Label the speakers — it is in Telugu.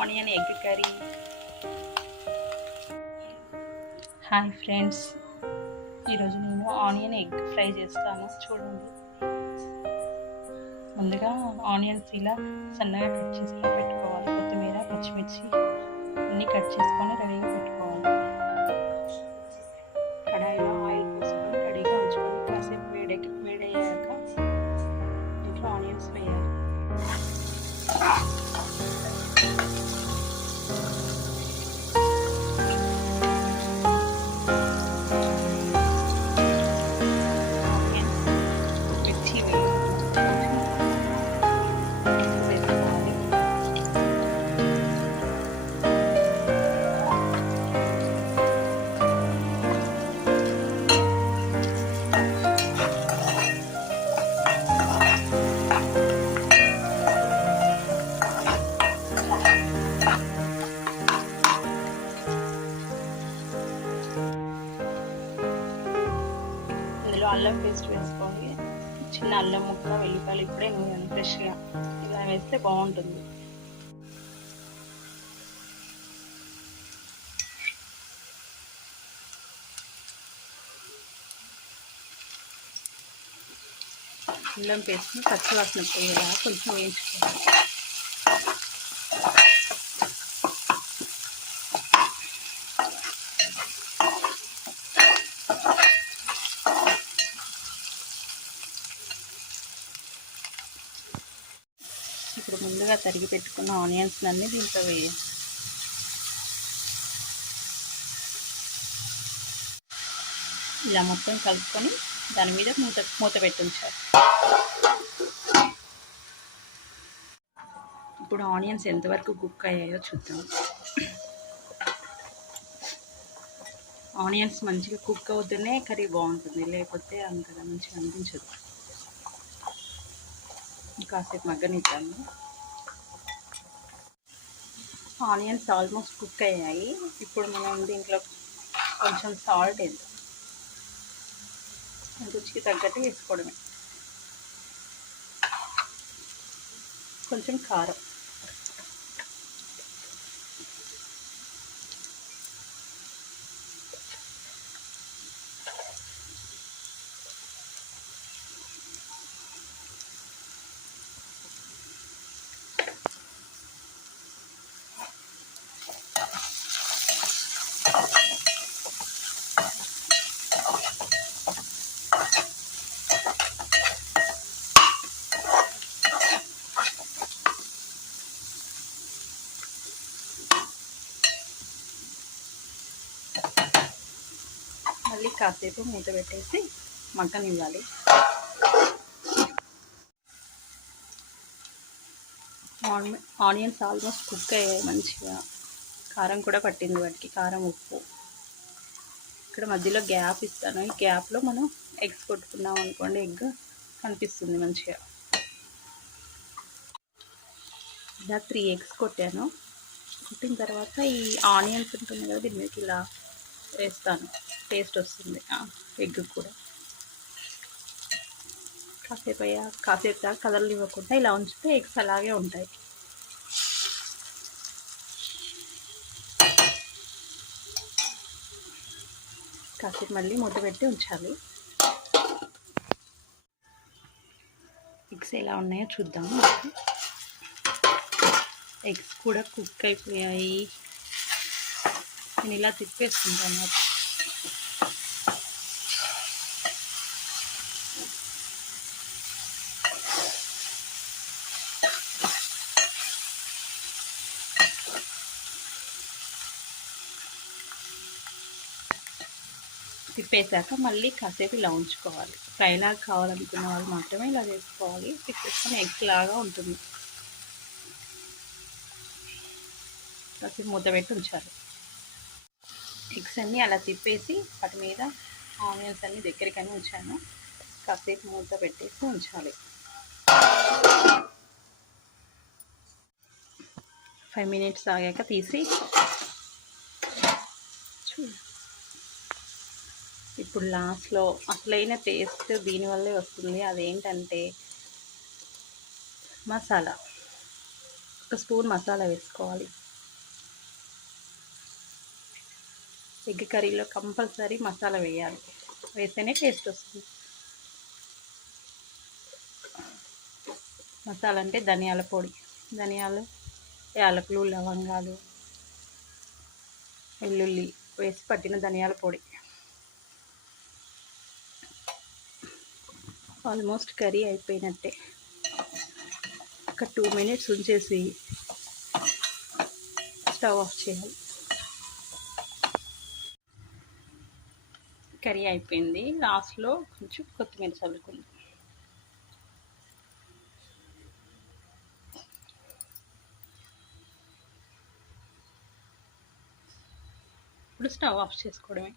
Speaker 1: Onion egg curry hi friends ఈరోజు నేను ఆనియన్ ఎగ్ ఫ్రై చేస్తాను. చూడండి. ముందుగా ఆనియన్స్ ఇలా సన్నగా కట్ చేసుకొని పెట్టుకోవాలి. కొత్తిమీర పచ్చిమిర్చి అన్నీ కట్ చేసుకొని రెడీగా అల్లం పేస్ట్ వేసుకోండి. చిన్న అల్లం ముక్క వెల్లిపాయలు ఇప్పుడే నూనె ఫ్రెష్గా. ఇలా వేస్తే బాగుంటుంది. అల్లం పేస్ట్ని పచ్చివాసన పోయేలా కొంచెం వేయించుకోవాలి. ఇప్పుడు ముందుగా తరిగి పెట్టుకున్న ఆనియన్స్ అన్నీ దీంట్లో వేయాలి ఇలా మొత్తం కలుపుకొని దాని మీద మూత మూత పెట్టించాలి. ఇప్పుడు ఆనియన్స్ ఎంతవరకు కుక్ అయ్యాయో చూద్దాం. ఆనియన్స్ మంచిగా కుక్ అవుతూనే కర్రీ బాగుంటుంది. లేకపోతే అంతగా మంచిగా అనిపించదు. కాసేపు మగ్గనిద్దాము. ఆనియన్స్ ఆల్మోస్ట్ కుక్ అయ్యాయి. ఇప్పుడు మనం దీంట్లో కొంచెం సాల్ట్ వేద్దాం. రుచికి తగ్గట్టు వేసుకోవడమే. కొంచెం కారం మళ్ళీ కాసేపు మూత పెట్టేసి మగ్గనివ్వాలి. ఆనియన్స్ ఆల్మోస్ట్ కుక్ అయ్యాయి మంచిగా. కారం కూడా పట్టింది వాటికి కారం ఉప్పు. ఇక్కడ మధ్యలో గ్యాప్ ఇస్తాను. ఈ గ్యాప్లో మనం ఎగ్స్ కొట్టుకున్నాం అనుకోండి ఎగ్ కనిపిస్తుంది మంచిగా. ఇలా త్రీ ఎగ్స్ కొట్టాను. కొట్టిన తర్వాత ఈ ఆనియన్స్ ఉంటుంది కదా దీని మీద ఇలా వేస్తాను. టేస్ట్ వస్తుంది. ఎగ్ కూడా. కాసేపు అయ్యా కాసేపు దాకా కలర్లు ఇవ్వకుండా ఇలా ఉంచితే ఎగ్స్ అలాగే ఉంటాయి. కాసేపు మళ్ళీ మూత పెట్టి ఉంచాలి. ఎగ్స్ ఎలా ఉన్నాయో చూద్దాము ఎగ్స్ కూడా కుక్ అయిపోయాయి. నేను ఇలా తిప్పేసుకుంటాను. తిప్పేశాక మళ్ళీ కాసేపు ఇలా ఉంచుకోవాలి. ఫ్రై లాగా కావాలనుకున్న వాళ్ళు మాత్రమే ఇలా చేసుకోవాలి. తిప్పేసుకొని ఎగ్ లాగా ఉంటుంది. కాసేపు మూత పెట్టి ఉంచాలి. ఎగ్స్ అన్నీ అలా తిప్పేసి వాటి మీద ఆనియన్స్ అన్నీ దగ్గరికని ఉంచాను. కాసేపు మూత పెట్టేసి ఉంచాలి. ఫైవ్ మినిట్స్ ఆగాక తీసి చూ ఇప్పుడు లాస్ట్లో అసలైన టేస్ట్ దీనివల్లే వస్తుంది. అదేంటంటే మసాలా. ఒక స్పూన్ మసాలా వేసుకోవాలి. ఎగ్ కర్రీలో కంపల్సరీ మసాలా వేయాలి. వేస్తేనే టేస్ట్ వస్తుంది. మసాలా అంటే ధనియాల పొడి. ధనియాలు యాలకులు లవంగాలు వెల్లుల్లి వేసి పట్టిన ధనియాల పొడి. ఆల్మోస్ట్ కర్రీ అయిపోయినట్టే. ఒక టూ మినిట్స్ ఉంచేసి స్టవ్ ఆఫ్ చేయాలి. కర్రీ అయిపోయింది. లాస్ట్లో కొంచెం కొత్తిమీర చల్లుకుంది. ఇప్పుడు స్టవ్ ఆఫ్ చేసుకోవడమే.